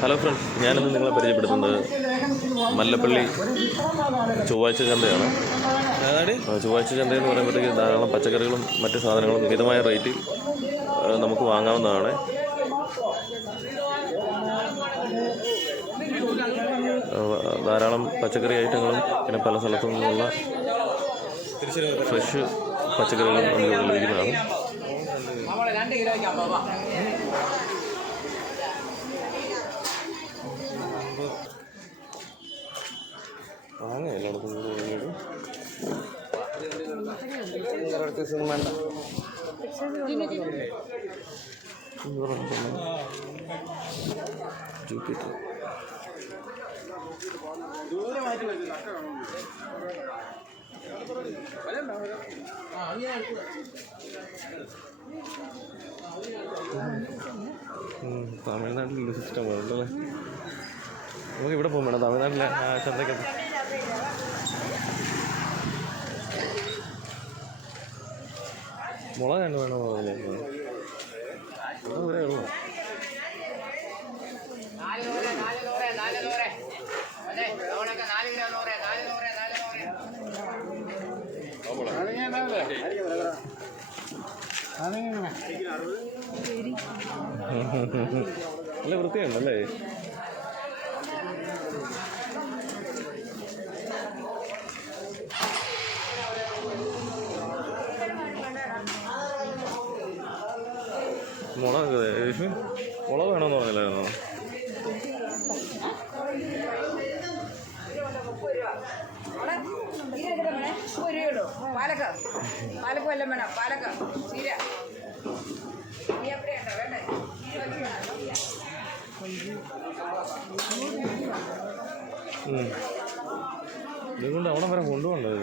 Hello friends ഞാനിന്ന് നിങ്ങളെ പരിചയപ്പെടുത്തുന്നത് മല്ലപ്പള്ളി ചൊവ്വാഴ്ച ചന്തയാണ്. ചൊവ്വാഴ്ച ചന്ത എന്ന് പറയുമ്പോഴത്തേക്ക് ധാരാളം പച്ചക്കറികളും മറ്റു സാധനങ്ങളും മിതമായ റേറ്റിൽ നമുക്ക് വാങ്ങാവുന്നതാണ്. ധാരാളം പച്ചക്കറി ഐറ്റങ്ങളും പിന്നെ പല സ്ഥലത്തു നിന്നുള്ള ഫ്രഷ് പച്ചക്കറികളും നമുക്ക് ലഭിക്കുന്നതാണ്. ജൂപ്പിറ്റർ. ഉം, തമിഴ്നാട്ടിലുള്ള സിസ്റ്റം വേണ്ടല്ലേ നമുക്ക് ഇവിടെ പോകും വേണം തമിഴ്നാട്ടിലെ ചന്തയ്ക്ക് മുളക് കണ്ട് വേണോ മുളക് ഇവിടെ ഉള്ളു നാല് നൂറ് നാല് നൂറ് നാല് നൂറ് അതെ തവണക്ക് നാല് കിലോ രണ്ട് നാല് നൂറ് നാല് നൂറ് നല്ല വൃത്തിയുണ്ടല്ലേ മുളക് മുളക് വേണമെന്ന് പറഞ്ഞില്ലായിരുന്നോ? ഒരു വല്ലതും വേണം. ഇതുകൊണ്ട് അവിടെ വരെ കൊണ്ടുപോകണ്ടത്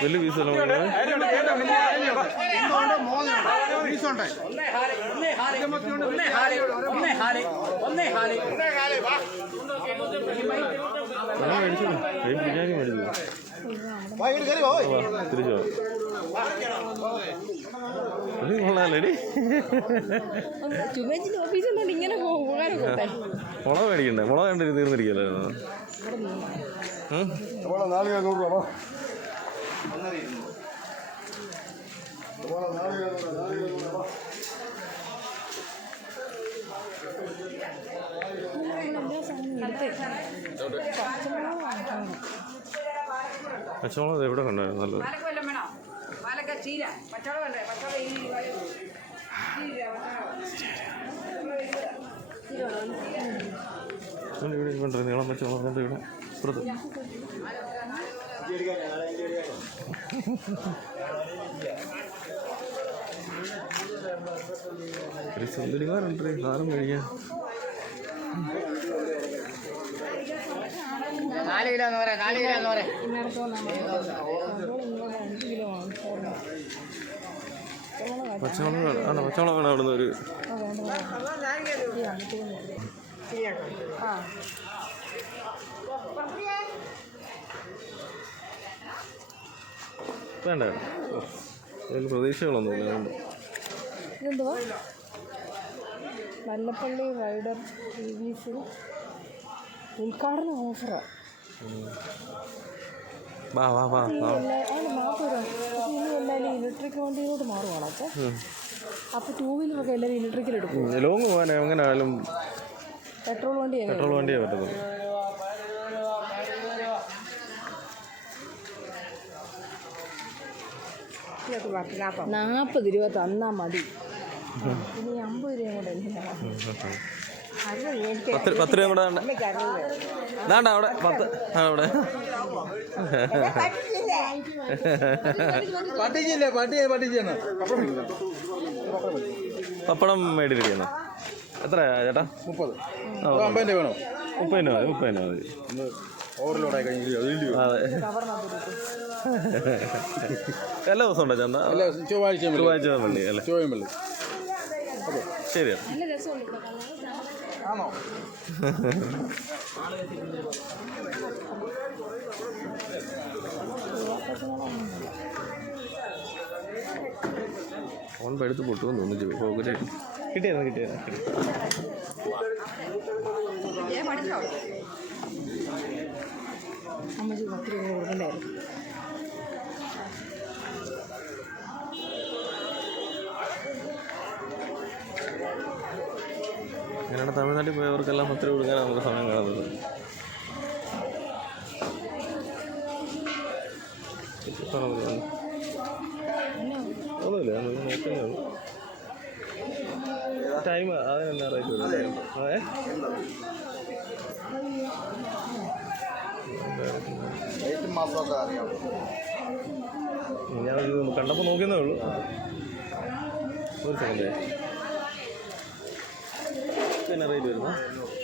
വലിയ പീസ് മേടിച്ചു ബിരിയാണി മേടിച്ചു തിരിച്ചോ ഇത് കൊള്ളാല്ലേടി ചുമച്ചിന്റെ ഓഫീസിൽ നിന്നുകൊണ്ട് ഇങ്ങനെ മുളക് മേടിക്കണ്ടേ? മുളക് കണ്ടിട്ട് തീർന്നിരിക്കല്ലോ ഉം? പച്ചമുളക് എവിടെ കണ്ടായിരുന്നു? നല്ലത്. ഇവിടെ ഇരിപ്പുണ്ട്. നീളം പച്ചമുളക് ഇവിടെ ഇപ്പുറത്ത് ഒരു സുന്ദരിമാരുണ്ട് സാധനം കഴിക്കാൻ നാല് കിലോ നൂറ് നാല് കിലോ നൂറ് പച്ചമുളക് ആണോ അവിടുന്ന് ഒരു വേണ്ട അതിൽ പ്രതീക്ഷകളൊന്നുമില്ല അതുകൊണ്ട്. ഇതെന്തുവാ? മല്ലപ്പള്ളി റൈഡർ ടി ഉദ്ഘാടന ഓഫറാ. വാ വാ വാ അതിന് ഇനി എല്ലാവരും ഇലക്ട്രിക് വണ്ടിയിലോട്ട് മാറുവാണ് അച്ഛൻ ഉം. അപ്പോൾ ടൂ വീലറൊക്കെ എല്ലാവരും ഇലക്ട്രിക്കിൽ എടുക്കും ഉം, ലോങ് പോകാൻ എങ്ങനെ ആയാലും പെട്രോൾ വണ്ടി പെട്രോൾ വണ്ടിയേ പറ്റത്തുള്ളൂ. നാൽപ്പത് രൂപ തന്നാൽ മതി. ഇനി അമ്പത് രൂപ കൂടെ പത്ത് പത്ത് രൂപ കൂടെ വേണ്ട. വേണ്ട അവിടെ പത്ത് ആ അവിടെ. പട്ടിച്ചില്ലേ പട്ടി പട്ടിച്ചാണ് പപ്പടം മേടിയിരിക്കുന്നു എത്രയാ ചേട്ടാ? മുപ്പത്. അമ്പതിന്റെ വേണോ? മുപ്പത് രൂപ മതി മുപ്പത് രൂപ മതി ഓവർലോഡായി കഴിഞ്ഞില്ല അതെ എല്ലാ ദിവസവും ഉണ്ടോ ചന്ത ചൊവ്വാഴ്ച ചൊവ്വാഴ്ച വണ്ടി അല്ലേ? ചൊവ്വയും വെള്ളി ശരി നല്ല രസമുണ്ട് ആണോ? ഫോൺ എടുത്ത് പൊട്ടുമെന്ന് തോന്നുന്നു പോക്കറ്റ് കിട്ടിയായിരുന്നു കിട്ടിയായിരുന്നു അമ്മച്ചി പത്ത് രൂപ കൊടുക്കണ്ടായിരുന്നു. അങ്ങനെയാണ് തമിഴ്നാട്ടിൽ പോയവർക്കെല്ലാം പത്ത് രൂപ കൊടുക്കാൻ നമുക്ക് സമയം കാണുന്നത്. ഒന്നുമില്ല നമുക്ക് ടൈം അതിന് എന്നാ റേറ്റ് വരും ഏ? ഞാൻ കണ്ടപ്പോൾ നോക്കുന്നേ ഉള്ളൂ. ഒരു സെക്കൻഡ് പിന്നെ റേറ്റ്